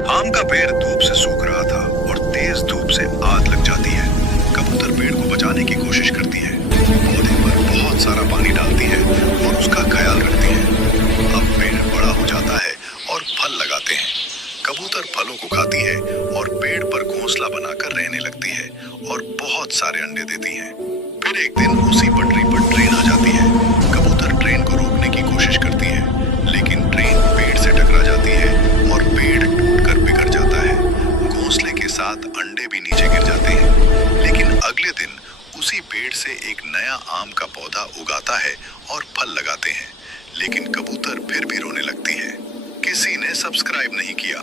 आम का पेड़ धूप से सूख रहा था और तेज धूप से आग लग जाती है। कबूतर पेड़ को बचाने की कोशिश करती है, पौधे पर बहुत सारा पानी डालती है और उसका ख्याल रखती है। अब पेड़ बड़ा हो जाता है और फल लगाते हैं। कबूतर फलों को खाती है और पेड़ पर घोंसला बनाकर रहने लगती है और बहुत सारे अंडे देती है। फिर एक दिन उसी पटरी पर ट्रेन आ जाती है। कबूतर ट्रेन को रोकने की कोशिश करती है, लेकिन ट्रेन पेड़ से टकरा जाती है और पेड़ टूटकर बिखर जाता है। घोंसले के साथ अंडे भी नीचे गिर जाते हैं। लेकिन अगले दिन उसी पेड़ से एक नया आम का पौधा उगाता है और फल लगाते हैं। लेकिन कबूतर फिर भी रोने लगती है। किसी ने सब्सक्राइब नहीं किया।